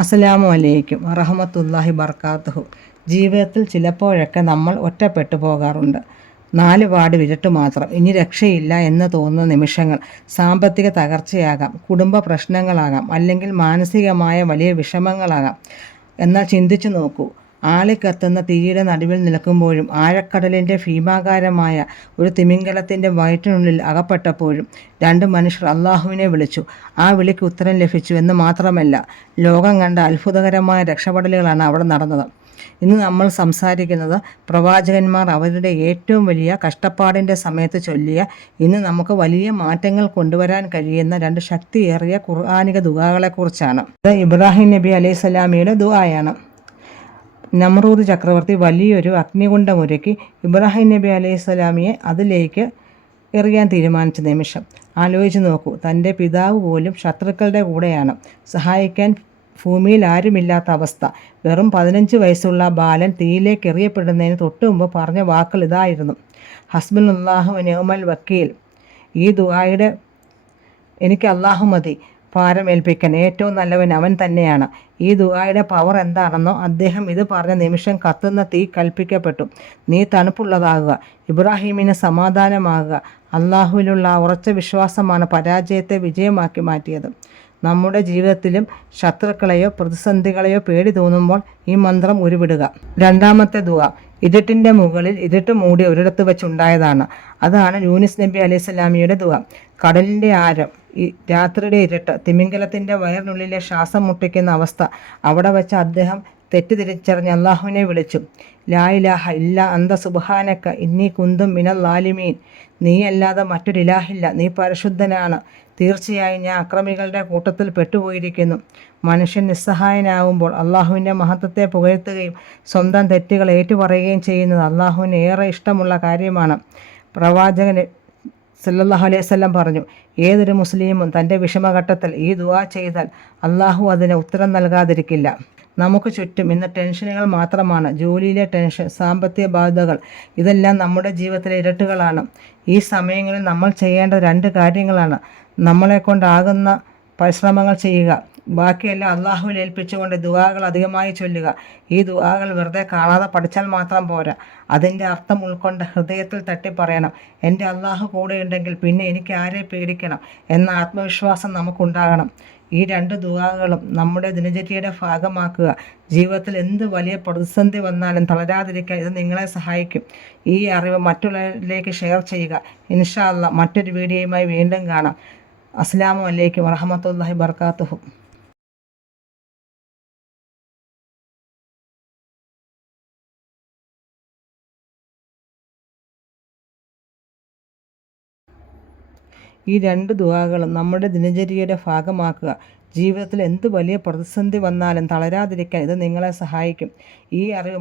അസ്സലാമു അലൈക്കും വറഹ്മത്തുള്ളാഹി ബർക്കാത്തുഹു. ജീവിതത്തിൽ ചിലപ്പോഴൊക്കെ നമ്മൾ ഒറ്റപ്പെട്ടു പോകാറുണ്ട്. 4 വാർഡ് വിരട്ട് മാത്രം, ഇനി രക്ഷയില്ല എന്ന് തോന്നുന്ന നിമിഷങ്ങൾ. സാമ്പത്തിക തകർച്ചയാകാം, കുടുംബ പ്രശ്നങ്ങളാകാം, അല്ലെങ്കിൽ മാനസികമായ വലിയ വിഷമങ്ങളാകാം. എന്നാൽ ചിന്തിച്ചു നോക്കൂ, ആളിക്കത്തുന്ന തീയുടെ നടുവിൽ നിൽക്കുമ്പോഴും ആഴക്കടലിൻ്റെ ഭീമാകാരമായ ഒരു തിമിംഗലത്തിൻ്റെ വയറ്റിനുള്ളിൽ അകപ്പെട്ടപ്പോഴും 2 മനുഷ്യർ അള്ളാഹുവിനെ വിളിച്ചു. ആ വിളിക്ക് ഉത്തരം ലഭിച്ചു എന്ന് മാത്രമല്ല, ലോകം കണ്ട അത്ഭുതകരമായ രക്ഷപ്പെടലുകളാണ് അവിടെ നടന്നത്. ഇന്ന് നമ്മൾ സംസാരിക്കുന്നത് പ്രവാചകന്മാർ അവരുടെ ഏറ്റവും വലിയ കഷ്ടപ്പാടിൻ്റെ സമയത്ത് ചൊല്ലിയ, ഇന്ന് നമുക്ക് വലിയ മാറ്റങ്ങൾ കൊണ്ടുവരാൻ കഴിയുന്ന 2 ശക്തിയേറിയ ഖുർആനിക ദുആകളെക്കുറിച്ചാണ്. ഇത് ഇബ്രാഹിം നബി അലൈഹിസ്സലാമിയുടെ ദുആയാണ്. നമ്രൂദ് ചക്രവർത്തി വലിയൊരു അഗ്നികുണ്ഡമൊരുക്കി ഇബ്രാഹിം നബി അലൈഹിസ്സലാമിയെ അതിലേക്ക് എറിയാൻ തീരുമാനിച്ച നിമിഷം. ആലോചിച്ച് നോക്കൂ, തൻ്റെ പിതാവ് പോലും ശത്രുക്കളുടെ കൂടെയാണ്. സഹായിക്കാൻ ഭൂമിയിൽ ആരുമില്ലാത്ത അവസ്ഥ. വെറും 15 വയസ്സുള്ള ബാലൻ തീയിലേക്ക് എറിയപ്പെടുന്നതിന് തൊട്ടുമുമ്പ് പറഞ്ഞ വാക്കുകൾ ഇതായിരുന്നു: ഹസ്ബുനല്ലാഹു വനിഅമൽ വക്കീൽ. ഈ ദുആയുടെ എനിക്ക് അള്ളാഹു മതി, ഭാരമേൽപ്പിക്കാൻ ഏറ്റവും നല്ലവൻ അവൻ തന്നെയാണ്. ഈ ദുആയുടെ പവർ എന്താണെന്നോ, അദ്ദേഹം ഇത് പറഞ്ഞ നിമിഷം കത്തുന്ന തീ കൽപ്പിക്കപ്പെട്ടു. നീ തണുപ്പുള്ളതാകുക, ഇബ്രാഹിമിന് സമാധാനമാകുക. അള്ളാഹുവിലുള്ള ഉറച്ച വിശ്വാസമാണ് പരാജയത്തെ വിജയമാക്കി മാറ്റിയത്. നമ്മുടെ ജീവിതത്തിലും ശത്രുക്കളെയോ പ്രതിസന്ധികളെയോ പേടി തോന്നുമ്പോൾ ഈ മന്ത്രം ഉരുവിടുക. 2ാമത്തെ ദുആ ഇരുട്ടിൻ്റെ മുകളിൽ ഇരുട്ട് മൂടി ഒരിടത്ത് വെച്ചുണ്ടായതാണ്. അതാണ് യൂനുസ് നബി അലൈഹിസ്സലാമിയുടെ ദുആ. കടലിൻ്റെ ആരം, രാത്രിയുടെ ഇരുട്ട്, തിമിംഗലത്തിൻ്റെ വയറിനുള്ളിലെ ശ്വാസം മുട്ടിക്കുന്ന അവസ്ഥ. അവിടെ വെച്ച് അദ്ദേഹം തെറ്റിദ്ധരിച്ചറിഞ്ഞ് അള്ളാഹുവിനെ വിളിച്ചു. ലാ ഇലാഹ ഇല്ല അന്ത സുബ്ഹാനക ഇന്നി കുന്തു മിനൽ ളാലിമീൻ. നീയല്ലാതെ മറ്റൊരിലാഹില്ല, നീ പരിശുദ്ധനാണ്, തീർച്ചയായും ഞാൻ അക്രമികളുടെ കൂട്ടത്തിൽ പെട്ടുപോയിരിക്കുന്നു. മനുഷ്യൻ നിസ്സഹായനാകുമ്പോൾ അള്ളാഹുവിൻ്റെ മഹത്വത്തെ പുകഴ്ത്തുകയും സ്വന്തം തെറ്റുകൾ ഏറ്റുപറയുകയും ചെയ്യുന്നത് അള്ളാഹുവിന് ഏറെ ഇഷ്ടമുള്ള കാര്യമാണ്. പ്രവാചകൻ സല്ലല്ലാഹു അലൈഹി വസല്ലം പറഞ്ഞു, ഏതൊരു മുസ്ലിമും തൻ്റെ വിഷമഘട്ടത്തിൽ ഈ ദുആ ചെയ്താൽ അള്ളാഹു അതിന് ഉത്തരം നൽകാതിരിക്കില്ല. നമുക്ക് ചുറ്റും ഇന്ന് ടെൻഷനുകൾ മാത്രമാണ്. ജോലിയിലെ ടെൻഷൻ, സാമ്പത്തിക ബാധ്യതകൾ, ഇതെല്ലാം നമ്മുടെ ജീവിതത്തിലെ ഇരട്ടുകളാണ്. ഈ സമയങ്ങളിൽ നമ്മൾ ചെയ്യേണ്ട 2 കാര്യങ്ങളാണ്. നമ്മളെക്കൊണ്ടാകുന്ന പരിശ്രമങ്ങൾ ചെയ്യുക, ബാക്കിയെല്ലാം അള്ളാഹുവിൽ ഏൽപ്പിച്ചുകൊണ്ട് ദുആകൾ അധികമായി ചൊല്ലുക. ഈ ദുആകൾ വെറുതെ കാണാതെ പഠിച്ചാൽ മാത്രം പോരാ, അതിൻ്റെ അർത്ഥം ഉൾക്കൊണ്ട് ഹൃദയത്തിൽ തട്ടി പറയണം. എൻ്റെ അള്ളാഹു കൂടെയുണ്ടെങ്കിൽ പിന്നെ എനിക്ക് ആരെ പേടിക്കണം എന്ന ആത്മവിശ്വാസം നമുക്കുണ്ടാകണം. ഈ 2 ദുആകളും നമ്മുടെ ദിനചര്യയുടെ ഭാഗമാക്കുക. ജീവിതത്തിൽ എന്ത് വലിയ പ്രതിസന്ധി വന്നാലും തളരാതിരിക്കാൻ ഇത് നിങ്ങളെ സഹായിക്കും. ഈ അറിവ് മറ്റുള്ളവരിലേക്ക് ഷെയർ ചെയ്യുക. ഇൻഷാ അല്ലാഹ് മറ്റൊരു വീഡിയോയുമായി വീണ്ടും കാണാം. അസ്സലാമു അലൈക്കും വറഹ്മത്തുള്ളാഹി ബർക്കാത്തുഹു. ഈ 2 ദുആകളും നമ്മുടെ ദിനചര്യയുടെ ഭാഗമാക്കുക. ജീവിതത്തിൽ എന്ത് വലിയ പ്രതിസന്ധി വന്നാലും തളരാതിരിക്കാൻ ഇത് നിങ്ങളെ സഹായിക്കും. ഈ അറിവ്